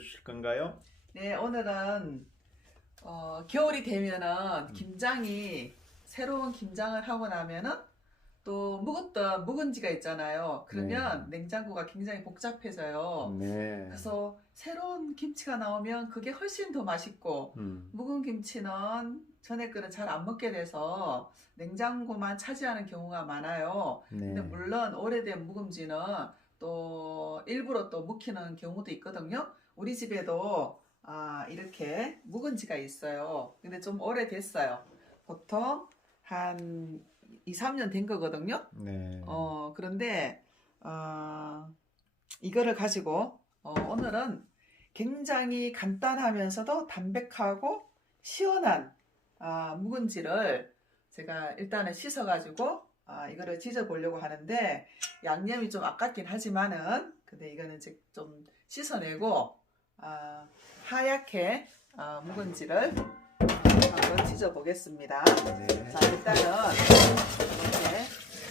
주실 건가요? 네, 오늘은 어, 겨울이 되면은 음. 김장이 새로운 김장을 하고 나면은 또 묵었던 묵은지가 있잖아요. 그러면 냉장고가 굉장히 복잡해져요. 네. 그래서 새로운 김치가 나오면 그게 훨씬 더 맛있고 음. 묵은 김치는 전에 거는 잘 안 먹게 돼서 냉장고만 차지하는 경우가 많아요. 네. 근데 물론 오래된 묵은지는 또 일부러 또 묵히는 경우도 있거든요. 우리 집에도 아, 이렇게 묵은지가 있어요. 근데 좀 오래됐어요. 보통 한 2, 3년 된 거거든요. 네. 어, 그런데 어, 이거를 가지고 어, 오늘은 굉장히 간단하면서도 담백하고 시원한 아, 묵은지를 제가 일단은 씻어가지고 아, 이거를 지져보려고 하는데 양념이 좀 아깝긴 하지만은 근데 이거는 좀 씻어내고 아, 하얗게 아, 묵은지를 한번 지져보겠습니다. 네. 자 일단은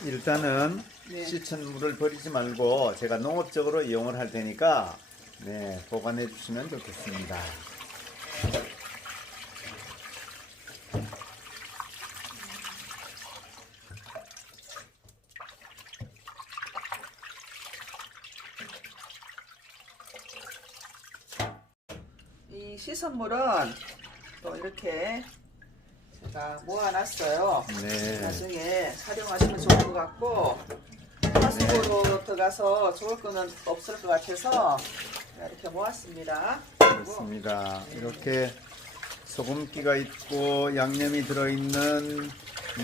이렇게 일단은 네. 씻은 물을 버리지 말고 제가 농업적으로 이용을 할 테니까 네, 보관해 주시면 좋겠습니다. 이 시선물은 또 이렇게 제가 모아놨어요. 네. 나중에 활용하시면 좋을 것 같고 화수구로 들어가서 좋을 거는 없을 것 같아서 이렇게 모았습니다. 그렇습니다. 이렇게 소금기가 있고 양념이 들어있는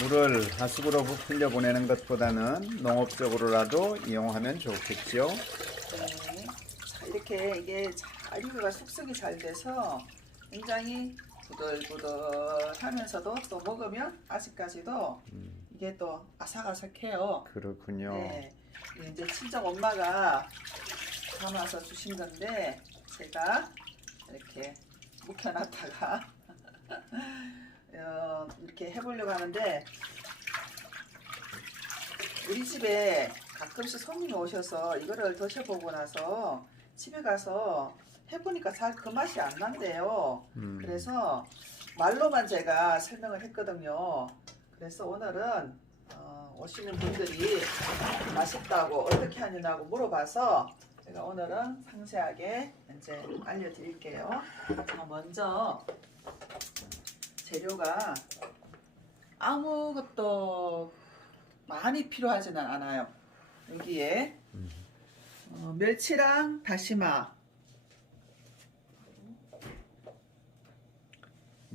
물을 하수구로 흘려 보내는 것보다는 농업적으로라도 이용하면 좋겠죠. 네. 자, 이렇게 이게 잘 이거가 숙성이 잘 돼서 굉장히 부들부들하면서도 또 먹으면 아직까지도 음, 이게 또 아삭아삭해요. 그렇군요. 네, 이제 친정 엄마가 담아서 주신 건데 제가 이렇게 묵혀놨다가 어, 이렇게 해보려고 하는데 우리 집에 가끔씩 손님이 오셔서 이거를 드셔보고 나서 집에 가서 해보니까 잘 그 맛이 안 난대요. 음, 그래서 말로만 제가 설명을 했거든요. 그래서 오늘은 어, 오시는 분들이 맛있다고 어떻게 하느냐고 물어봐서 제가 오늘은 상세하게 이제 알려드릴게요. 자, 먼저 재료가 아무것도 많이 필요하지는 않아요. 여기에 음. 어, 멸치랑 다시마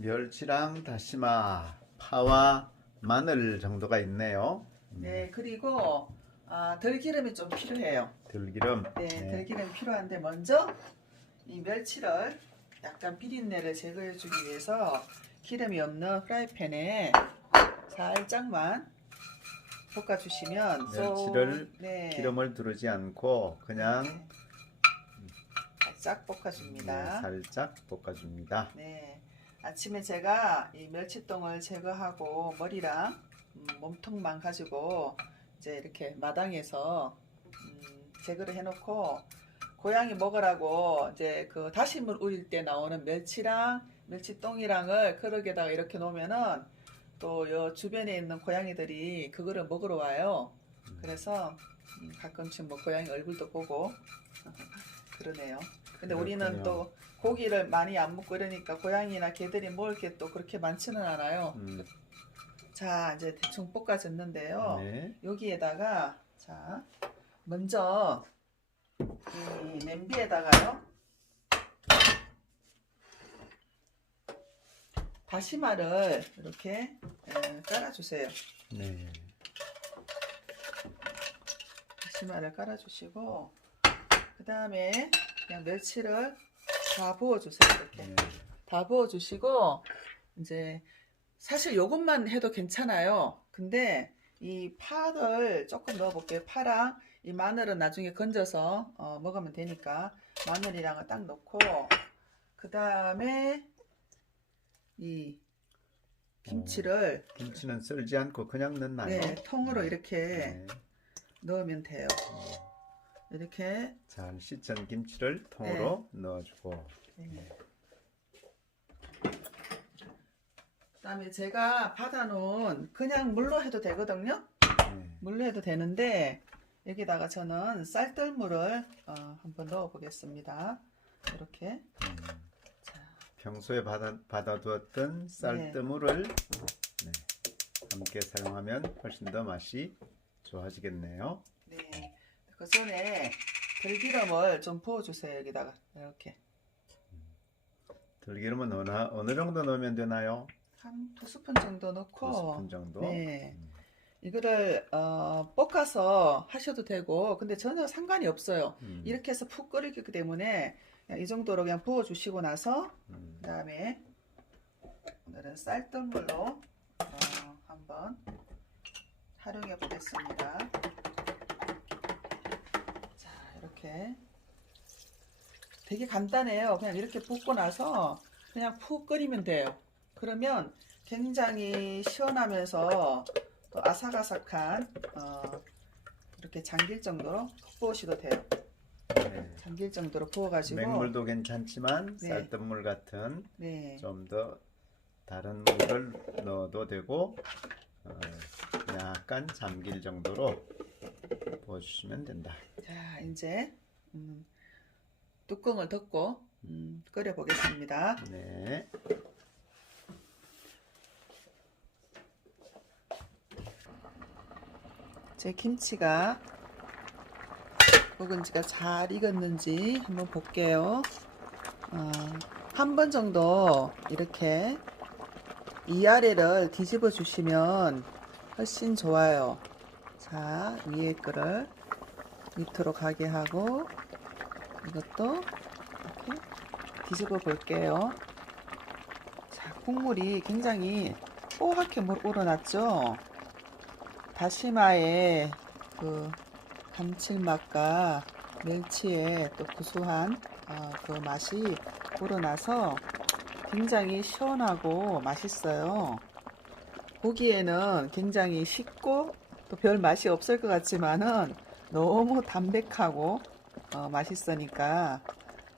멸치랑 다시마, 파와 마늘 정도가 있네요. 음, 네, 그리고 아, 들기름이 좀 필요해요. 들기름. 네, 네. 들기름 필요한데 먼저 이 멸치를 약간 비린내를 제거해 주기 위해서 기름이 없는 프라이팬에 살짝만 볶아 주시면 또- 멸치를 네, 기름을 두르지 않고 그냥 살짝 볶아 줍니다. 네, 살짝 볶아 줍니다. 네, 아침에 제가 이 멸치똥을 제거하고 머리랑 음, 몸통만 가지고 이제 이렇게 마당에서 음, 제거를 해놓고 고양이 먹으라고 이제 그 다시물 우릴 때 나오는 멸치랑 멸치똥이랑을 그릇에다가 이렇게 놓으면은 또 요 주변에 있는 고양이들이 그거를 먹으러 와요. 그래서 음, 가끔씩 뭐 고양이 얼굴도 보고 그러네요. 근데 우리는 그렇군요. 또 고기를 많이 안 먹고 이러니까 고양이나 개들이 먹을 게 또 그렇게 많지는 않아요. 음, 자, 이제 대충 볶아졌는데요. 네. 여기에다가 자, 먼저 이 냄비에다가요. 다시마를 이렇게 에, 깔아주세요. 네. 다시마를 깔아주시고 그 다음에 그냥 멸치를 다 부어주세요. 이렇게. 네. 다 부어주시고 이제 사실 요것만 해도 괜찮아요. 근데 이 파를 조금 넣어볼게요. 파랑 이 마늘은 나중에 건져서 어, 먹으면 되니까 마늘이랑을 딱 넣고 그 다음에 이 김치를 김치는 썰지 않고 그냥 넣나요? 네, 통으로 이렇게 네. 넣으면 돼요. 이렇게 잘 씻은 김치를 통으로 넣어주고 네. 그다음에 제가 받아놓은 그냥 물로 해도 되거든요. 네. 물로 해도 되는데 여기다가 저는 쌀뜨물을 어, 한번 넣어 보겠습니다. 이렇게 음, 자, 평소에 받아, 받아두었던 쌀뜨물을 네, 함께 사용하면 훨씬 더 맛이 좋아지겠네요. 네. 그 전에 들기름을 좀 부어주세요. 여기다가 이렇게 들기름은 어느, 어느 정도 넣으면 되나요? 한 두 스푼 정도 넣고 두 스푼 정도. 네. 음, 이거를 어, 볶아서 하셔도 되고 근데 전혀 상관이 없어요. 음, 이렇게 해서 푹 끓이기 때문에 이 정도로 그냥 부어주시고 나서 음, 그 다음에 오늘은 쌀뜨물로 어, 한번 활용해 보겠습니다. 자, 이렇게 되게 간단해요. 그냥 이렇게 붓고 나서 그냥 푹 끓이면 돼요. 그러면 굉장히 시원하면서 또 아삭아삭한 어, 이렇게 잠길 정도로 푹 부으셔도 돼요. 네. 잠길 정도로 부어가지고 맹물도 괜찮지만 네. 쌀뜨물 같은 네. 좀 더 다른 물을 넣어도 되고 어, 약간 잠길 정도로 부어주시면 된다. 자, 이제 음, 뚜껑을 덮고 음, 끓여 보겠습니다. 네. 제 김치가 묵은지가 잘 익었는지 한번 볼게요. 어, 한번 정도 이렇게 위아래를 뒤집어 주시면 훨씬 좋아요. 자, 위에 거를 밑으로 가게 하고 이것도 이렇게 뒤집어 볼게요. 자, 국물이 굉장히 뽀얗게 물 우러났죠? 다시마의 그 감칠맛과 멸치의 또 구수한 어, 그 맛이 우러나서 굉장히 시원하고 맛있어요. 보기에는 굉장히 쉽고 또 별 맛이 없을 것 같지만은 너무 담백하고 어, 맛있으니까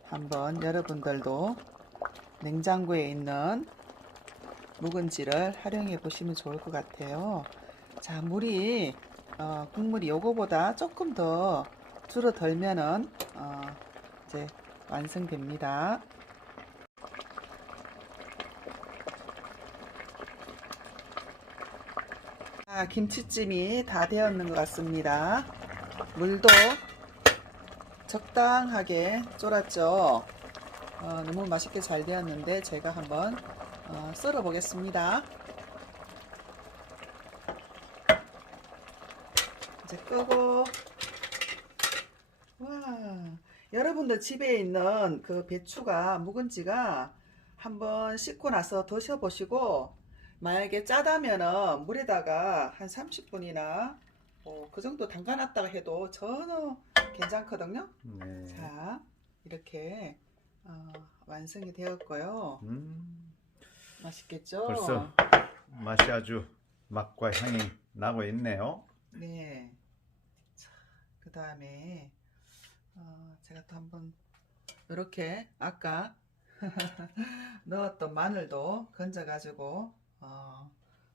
한번 여러분들도 냉장고에 있는 묵은지를 활용해 보시면 좋을 것 같아요. 자, 물이 어, 국물이 요거보다 조금 더 줄어들면은 어, 이제 완성됩니다. 자, 김치찜이 다 되었는 것 같습니다. 물도 적당하게 쫄았죠. 어, 너무 맛있게 잘 되었는데 제가 한번 어, 썰어 보겠습니다. 이제 끄고 와 여러분들 집에 있는 그 배추가 묵은지가 한번 씻고 나서 드셔보시고 만약에 짜다면은 물에다가 한 30분이나 뭐그 정도 담가놨다가 해도 전혀 괜찮거든요. 네. 자 이렇게 어, 완성이 되었고요. 음, 맛있겠죠? 벌써 맛이 아주 맛과 향이 나고 있네요. 네. 그 다음에 어, 제가 또 한번 이렇게 아까 넣었던 마늘도 건져가지고 어,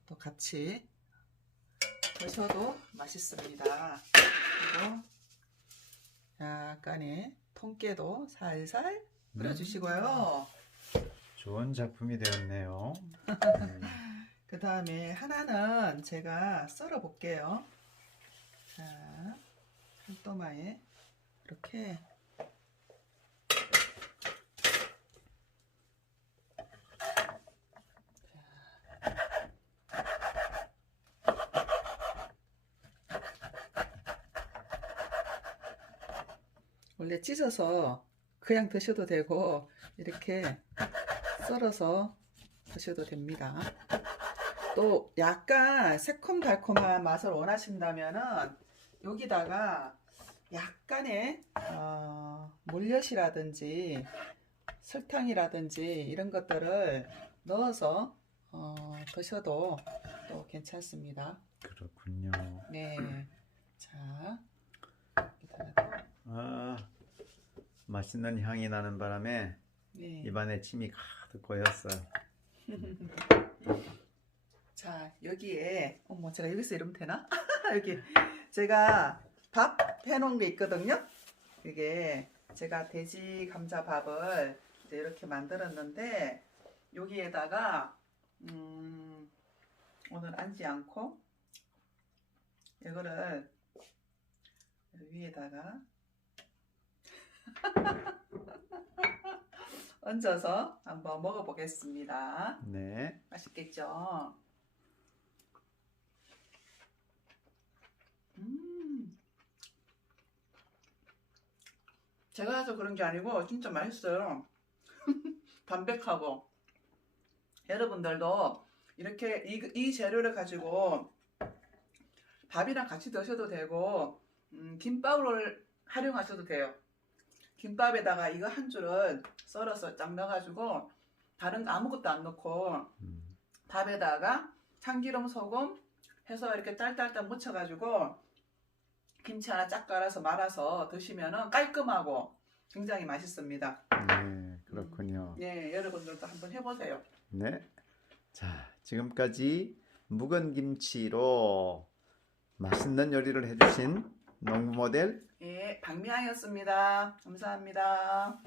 또 같이 드셔도 맛있습니다. 그리고 약간의 통깨도 살살 뿌려주시고요. 좋은 작품이 되었네요. 음, 그 다음에 하나는 제가 썰어 볼게요. 자, 산도마에 이렇게 원래 찢어서 그냥 드셔도 되고 이렇게 썰어서 드셔도 됩니다. 또 약간 새콤달콤한 맛을 원하신다면은 여기다가 약간의 어, 물엿이라든지 설탕이라든지 이런 것들을 넣어서 어, 드셔도 또 괜찮습니다. 그렇군요. 네. 자, 아, 맛있는 향이 나는 바람에 네. 입안에 침이 가득 고였어요. 자 여기에 어머 제가 여기서 이러면 되나? 여기 제가 밥 해놓은 게 있거든요. 이게 제가 돼지 감자 밥을 이제 이렇게 만들었는데 여기에다가 음, 오늘 앉지 않고 이거를 위에다가 얹어서 한번 먹어보겠습니다. 네. 맛있겠죠? 음. 제가 해서 그런 게 아니고 진짜 맛있어요. 담백하고. 여러분들도 이렇게 이, 이 재료를 가지고 밥이랑 같이 드셔도 되고 음, 김밥을 활용하셔도 돼요. 김밥에다가 이거 한 줄은 썰어서 쫙 넣어가지고 다른 거 아무것도 안 넣고 음, 밥에다가 참기름 소금 해서 이렇게 딸딸딸 묻혀가지고 김치 하나 쫙 깔아서 말아서 드시면은 깔끔하고 굉장히 맛있습니다. 네, 그렇군요. 네, 여러분들도 한번 해보세요. 네. 자, 지금까지 묵은 김치로 맛있는 요리를 해주신 농부 모델 예, 박미아였습니다. 감사합니다.